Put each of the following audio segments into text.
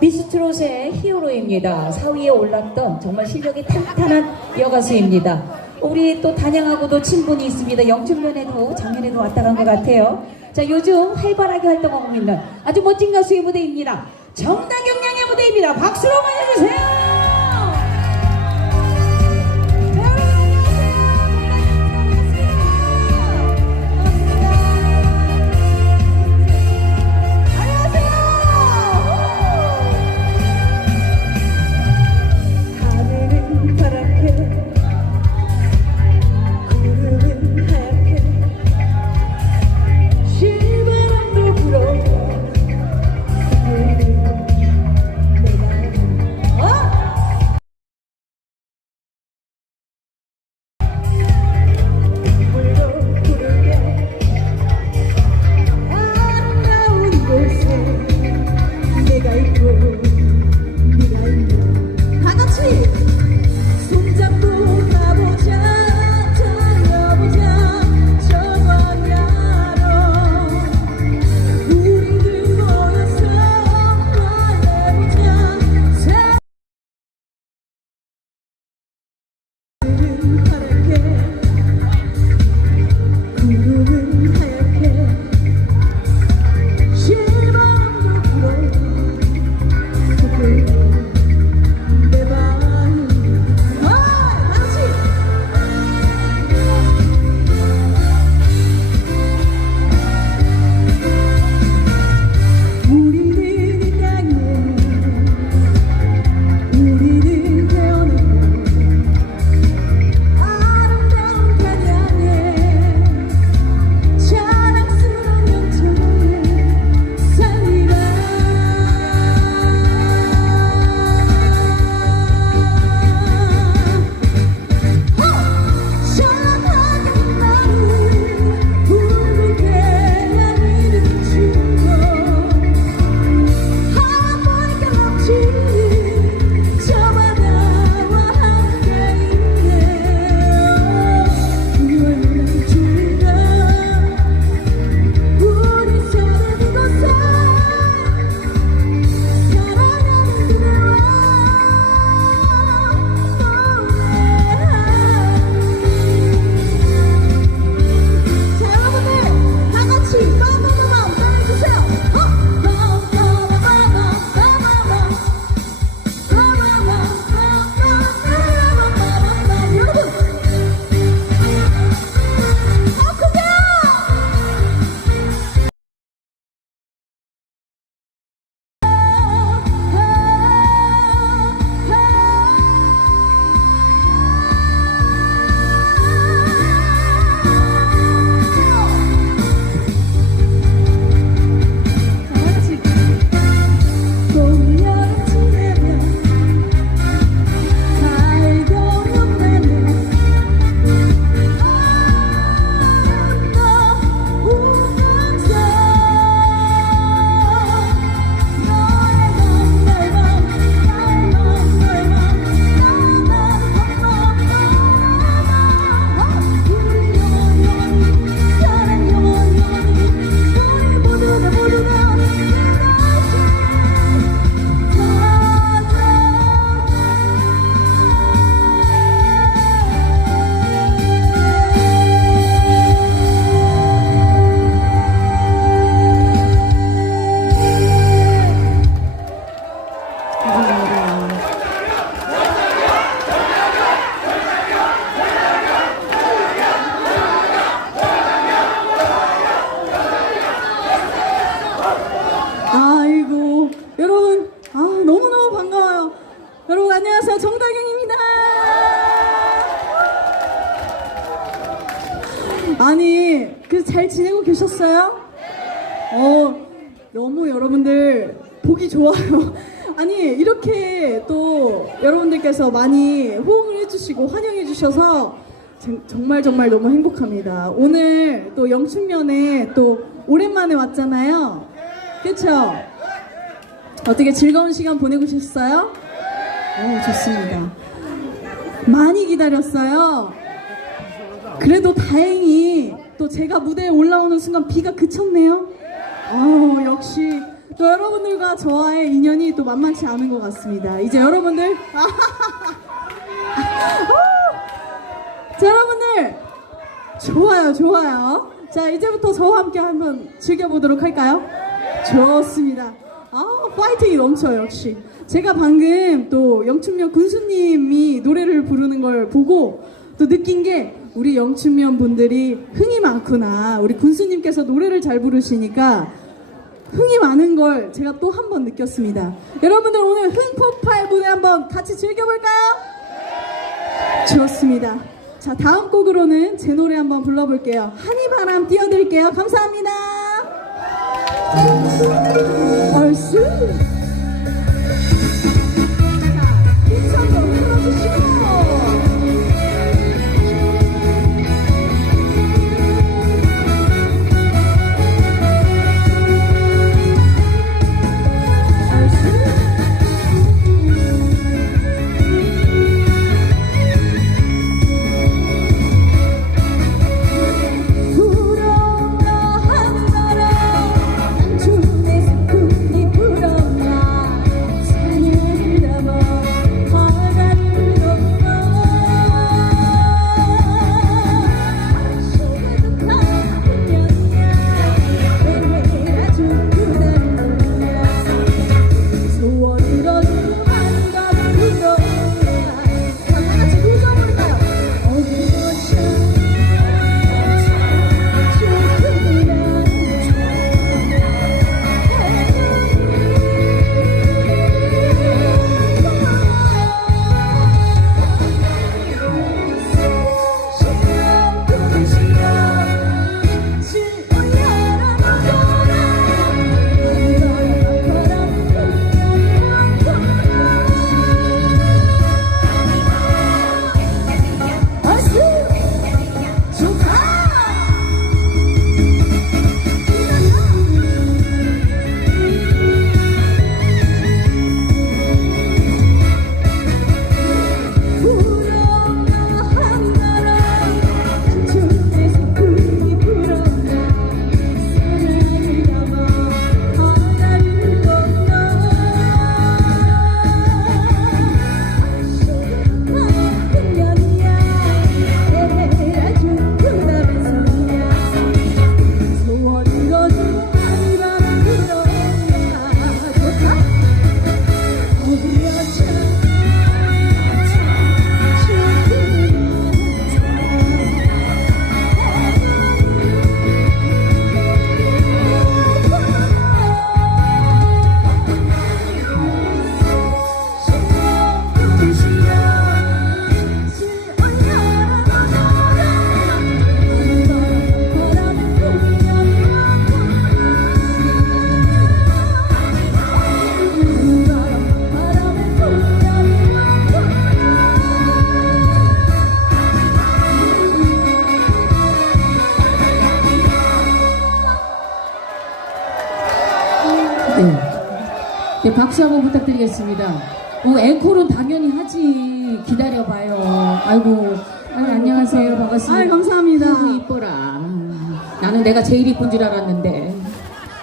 미스트롯의 히어로입니다. 4위에 올랐던 정말 실력이 탄탄한 여가수입니다. 우리 또 단양하고도 친분이 있습니다. 영춘면에도 작년에도 왔다 간 것 같아요. 자, 요즘 활발하게 활동하고 있는 아주 멋진 가수의 무대입니다. 정다경 양의 무대입니다. 박수로 맞아주세요! 많이 호응을 해주시고 환영해 주셔서 정- 정말 정말 너무 행복합니다 오늘 또 영춘면에 또 오랜만에 왔잖아요 그쵸? 어떻게 즐거운 시간 보내고 싶어요? 오, 좋습니다. 많이 기다렸어요. 그래도 다행히 또 제가 무대에 올라오는 순간 비가 그쳤네요. 어, 역시 또 여러분들과 저와의 인연이 또 만만치 않은 것 같습니다. 이제 여러분들. 자 여러분들. 좋아요 좋아요. 자 이제부터 저와 함께 한번 즐겨보도록 할까요? 좋습니다. 아 파이팅이 넘쳐요 역시. 제가 방금 또 영춘면 군수님이 노래를 부르는 걸 보고 또 느낀 게 우리 영춘면 분들이 흥이 많구나. 우리 군수님께서 노래를 잘 부르시니까 흥이 많은 걸 제가 또 한 번 느꼈습니다 여러분들 오늘 흥폭발 무대 한번 같이 즐겨볼까요? 좋습니다. 자, 다음 곡으로는 제 노래 한번 불러볼게요. 한이바람 띄워드릴게요. 감사합니다. 얼쑤. 안녕하세요. 반갑습니다. 아이 감사합니다 아이고, 이뻐라. 나는 내가 제일 이쁜 줄 알았는데.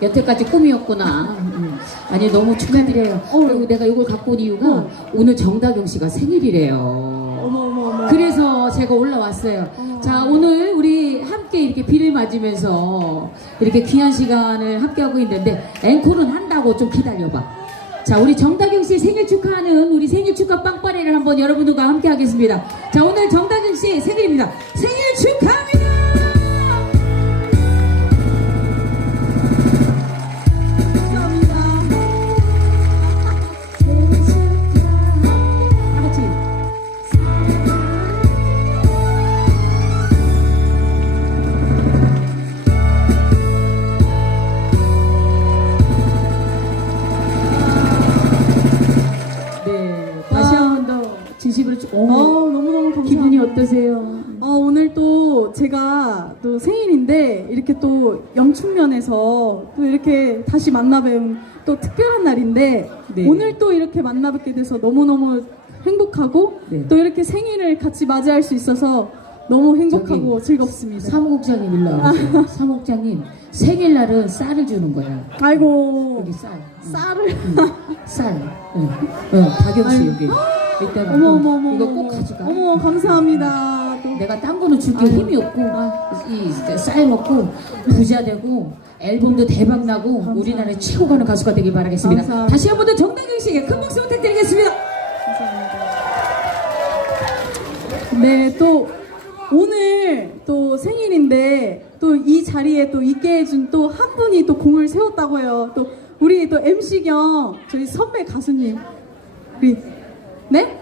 여태까지 꿈이었구나. 음. 아니, 너무 축하드려요. 어, 그리고 내가 이걸 갖고 온 이유가 오늘 정다경 씨가 생일이래요. 어머 어머 어머 그래서 제가 올라왔어요. 자, 오늘 우리 함께 이렇게 비를 맞으면서 이렇게 귀한 시간을 함께 하고 있는데 앵콜은 한다고 좀 기다려봐. 자, 우리 정다경 씨 생일 축하하는 우리 생일 축하 빵빠레를 한번 여러분들과 함께 하겠습니다. 자, 오늘 정다경 씨 생일입니다. 생일 축하 또 생일인데 이렇게 또 영춘면에서 또 이렇게 다시 만나뵌 또 특별한 날인데 네. 오늘 또 이렇게 만나뵙게 돼서 너무너무 행복하고 네. 또 이렇게 생일을 같이 맞이할 수 있어서 너무 행복하고 저기 즐겁습니다. 사무국장님 일로 와보세요. 사무국장님 생일날은 쌀을 주는 거야. 아이고 여기 쌀. 응. 쌀을 응. 쌀. 응. 응. 박영 씨. 여기. 일단 어머 어머 어머 이거. 꼭 가져가. 어머 감사합니다. 또 내가 딴 거는 줄게 힘이 없고 이쌀 먹고 부자 되고 앨범도 대박 나고 우리나라의 최고 가는 가수가 되길 바라겠습니다. 감사합니다. 다시 한 번 더 정다경 씨에게 큰 박수 부탁드리겠습니다. 네, 또 오늘 또 생일인데 또 이 자리에 또 있게 해준 또 한 분이 또 공을 세웠다고 해요. 또 우리 또 MC 겸 저희 선배 가수님 우리 네?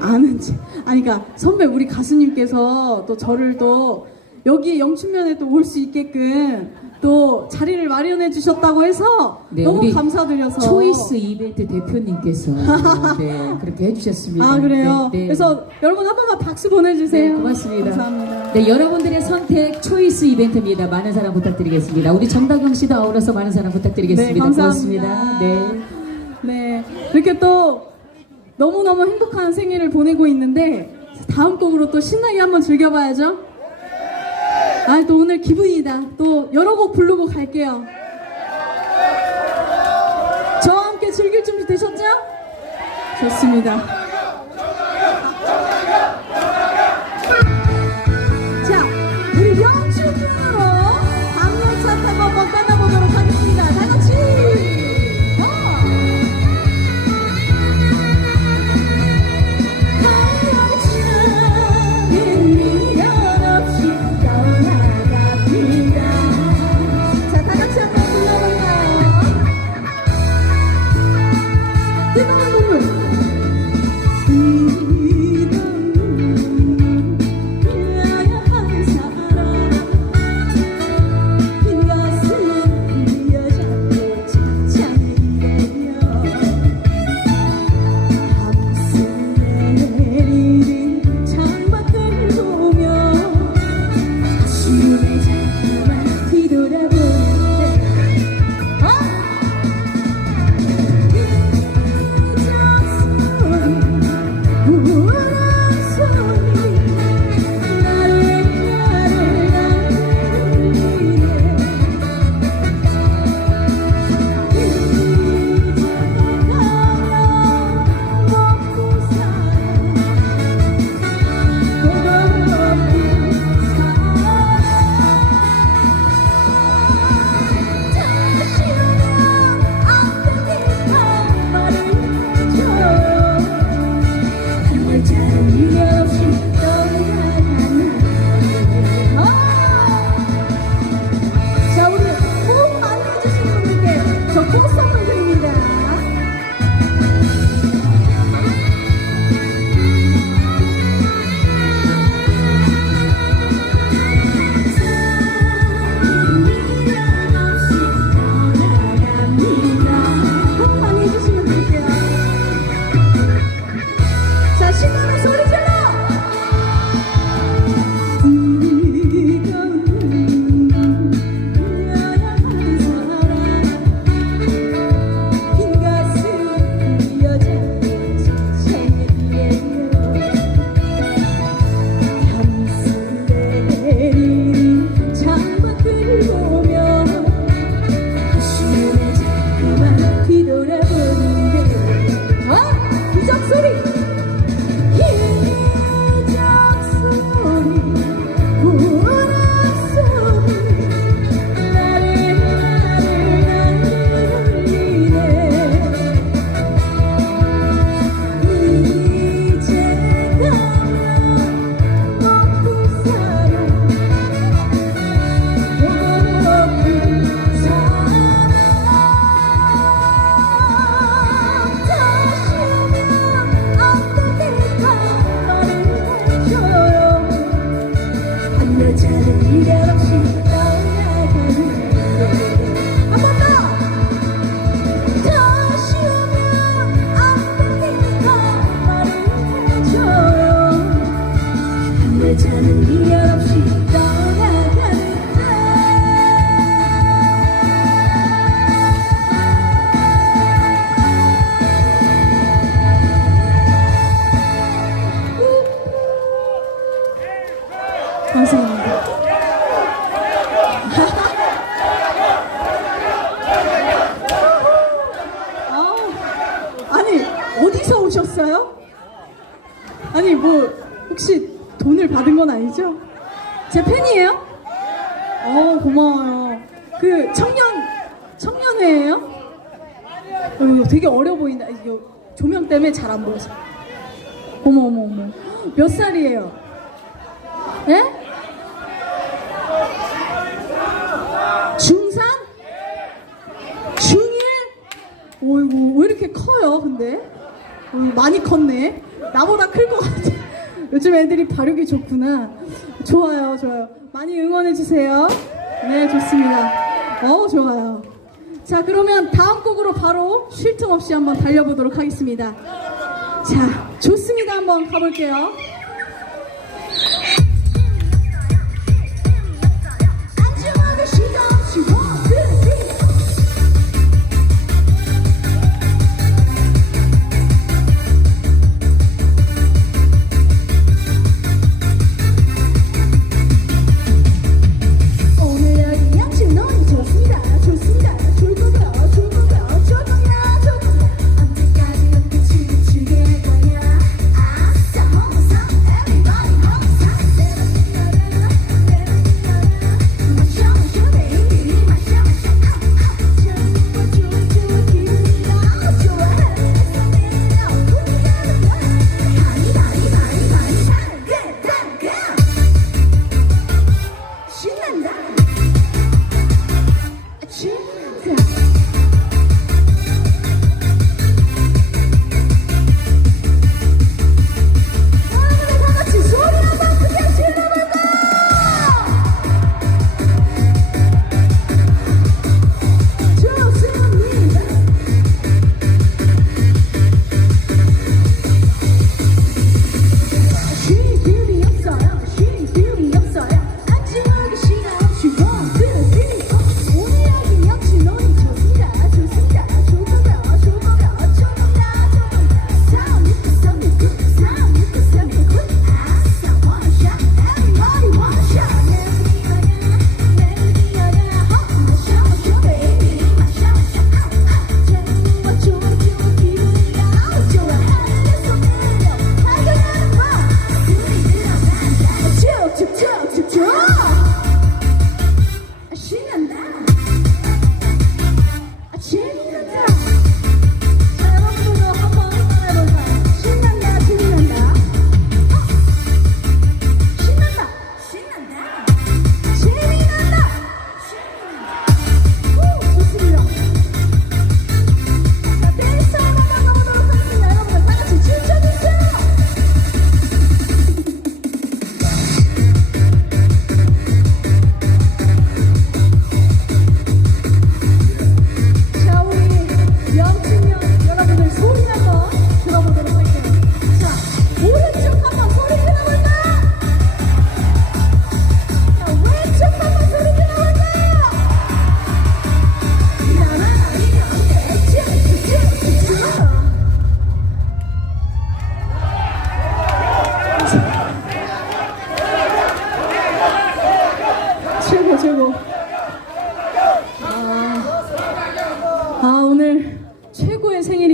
아는지 아니 그러니까 선배 우리 가수님께서 또 저를 또 여기 영춘면에 또 올 수 있게끔 또 자리를 마련해 주셨다고 해서 네, 너무 감사드려서 초이스 이벤트 대표님께서 네, 그렇게 해주셨습니다. 아 그래요? 네, 네. 그래서 여러분 한 번만 박수 보내주세요. 네, 고맙습니다. 감사합니다. 네, 여러분들의 선택 초이스 이벤트입니다. 많은 사랑 부탁드리겠습니다. 우리 정다경 씨도 아울러서 많은 사랑 부탁드리겠습니다. 네, 감사합니다. 고맙습니다. 네. 네, 이렇게 또 너무너무 행복한 생일을 보내고 있는데 다음 곡으로 또 신나게 한번 즐겨봐야죠. 아, 또 오늘 기분이다. 또 여러 곡 부르고 갈게요. 저와 함께 즐길 준비 되셨죠? 좋습니다. 감사합니다. 아, 아니 어디서 오셨어요? 아니 뭐 혹시 돈을 받은 건 아니죠? 제 팬이에요? 어 고마워요. 그 청년 청년회예요? 어, 되게 어려 보인다. 이거 조명 때문에 잘 안 보여. 어머 어머 어머. 몇 살이에요? 예? 어이구 왜 이렇게 커요 근데? 어, 많이 컸네. 나보다 클 것 같아. 요즘 애들이 발육이 좋구나. 좋아요 좋아요. 많이 응원해주세요. 네 좋습니다. 어 좋아요. 자 그러면 다음 곡으로 바로 쉴 틈 없이 한번 달려보도록 하겠습니다. 자 좋습니다. 한번 가볼게요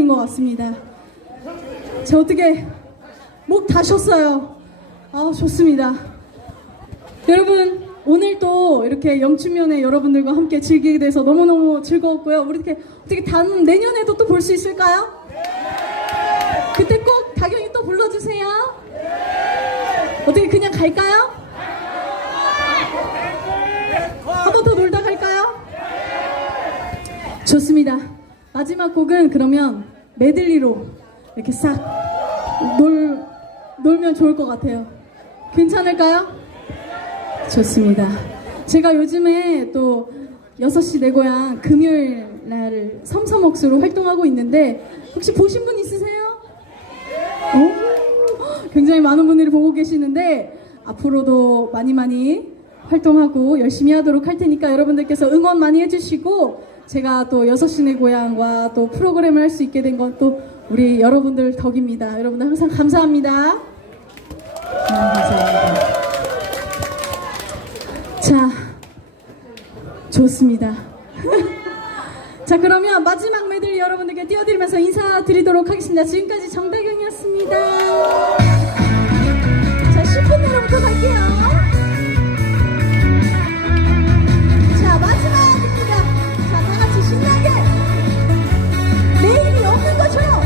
생일인 것 같습니다 저 어떻게 목 다셨어요 아 좋습니다 여러분 오늘 또 이렇게 영춘면에 여러분들과 함께 즐기게 돼서 너무너무 즐거웠고요 우리 이렇게 어떻게 다음 내년에도 또 볼 수 있을까요? 그때 꼭 다경이 또 불러주세요 어떻게 그냥 갈까요? 한 번 더 놀다 갈까요? 좋습니다. 마지막 곡은 그러면 메들리로 이렇게 싹 놀, 놀면 좋을 것 같아요. 괜찮을까요? 좋습니다. 제가 요즘에 또 6시 내 고향 금요일 날 섬섬옥수로 활동하고 있는데 혹시 보신 분 있으세요? 오, 굉장히 많은 분들이 보고 계시는데 앞으로도 많이 많이 활동하고 열심히 하도록 할 테니까 여러분들께서 응원 많이 해주시고 제가 또 6시 내 고향과 또 프로그램을 할 수 있게 된 건 또 우리 여러분들 덕입니다. 여러분들 항상 감사합니다. 네, 감사합니다. 자, 좋습니다. 자, 그러면 마지막 메들리 여러분들께 띄워드리면서 인사드리도록 하겠습니다. 지금까지. 부탁드리겠습니다. 자, 10분 내로부터 갈게요. 내